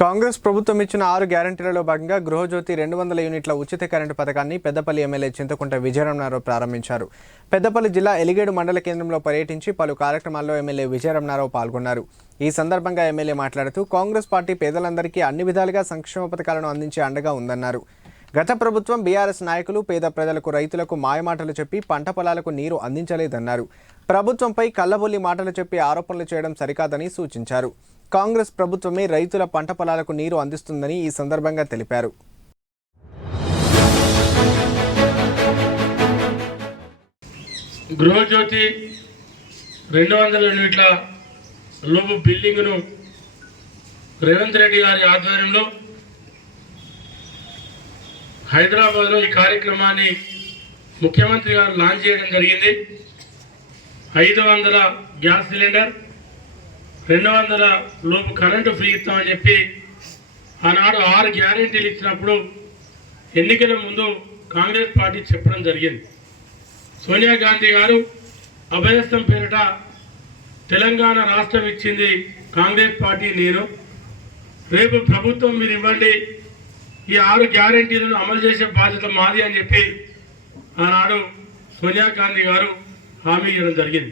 కాంగ్రెస్ ప్రభుత్వం ఇచ్చిన ఆరు గ్యారంటీలలో భాగంగా గృహజ్యోతి రెండు వందల యూనిట్ల ఉచిత కరెంటు పథకాన్ని పెద్దపల్లి ఎమ్మెల్యే చింతకుంట విజయరమణారావు ప్రారంభించారు. పెద్దపల్లి జిల్లా ఎలిగేడు మండల కేంద్రంలో పర్యటించి పలు కార్యక్రమాల్లో ఎమ్మెల్యే విజయరమణారావు పాల్గొన్నారు. ఈ సందర్భంగా ఎమ్మెల్యే మాట్లాడుతూ కాంగ్రెస్ పార్టీ పేదలందరికీ అన్ని విధాలుగా సంక్షేమ పథకాలను అందించే అండగా ఉందన్నారు. గత ప్రభుత్వం బీఆర్ఎస్ నాయకులు పేద ప్రజలకు రైతులకు మాయమాటలు చెప్పి పంట పొలాలకు నీరు అందించలేదన్నారు. ప్రభుత్వంపై కల్లబొల్లి మాటలు చెప్పి ఆరోపణలు చేయడం సరికాదని సూచించారు. కాంగ్రెస్ ప్రభుత్వమే రైతుల పంట పొలాలకు నీరు అందిస్తుందని ఈ సందర్భంగా తెలిపారు. గృహజ్యోతి రెండు వందల యూనిట్ల లోపు బిల్డింగ్ను రేవంత్ రెడ్డి గారి ఆధ్వర్యంలో హైదరాబాద్లో ఈ కార్యక్రమాన్ని ముఖ్యమంత్రి గారు లాంచ్ చేయడం జరిగింది. ఐదు వందల గ్యాస్ సిలిండర్ రెండు వందల లోపు కరెంటు ఫ్రీ ఇస్తామని చెప్పి ఆనాడు ఆరు గ్యారెంటీలు ఇచ్చినప్పుడు ఎన్నికల ముందు కాంగ్రెస్ పార్టీ చెప్పడం జరిగింది. సోనియా గాంధీ గారు అభయస్థం పేరిట తెలంగాణ రాష్ట్రం ఇచ్చింది కాంగ్రెస్ పార్టీ నేను. రేపు ప్రభుత్వం మీరు ఇవ్వండి. ఈ ఆరు గ్యారంటీలను అమలు చేసే బాధ్యత మాది అని చెప్పి ఆనాడు సోనియా గాంధీ గారు హామీ ఇవ్వడం జరిగింది.